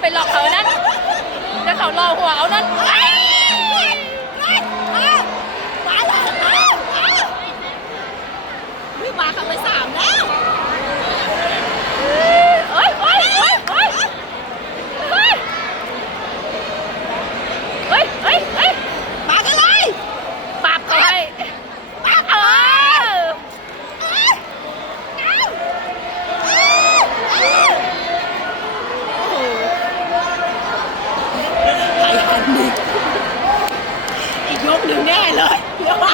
ไปหลอกเขานะแล้วเขารอหัวเอานั่นหมาคำไปมามแล้ว แน่เลยเดี๋ยวไป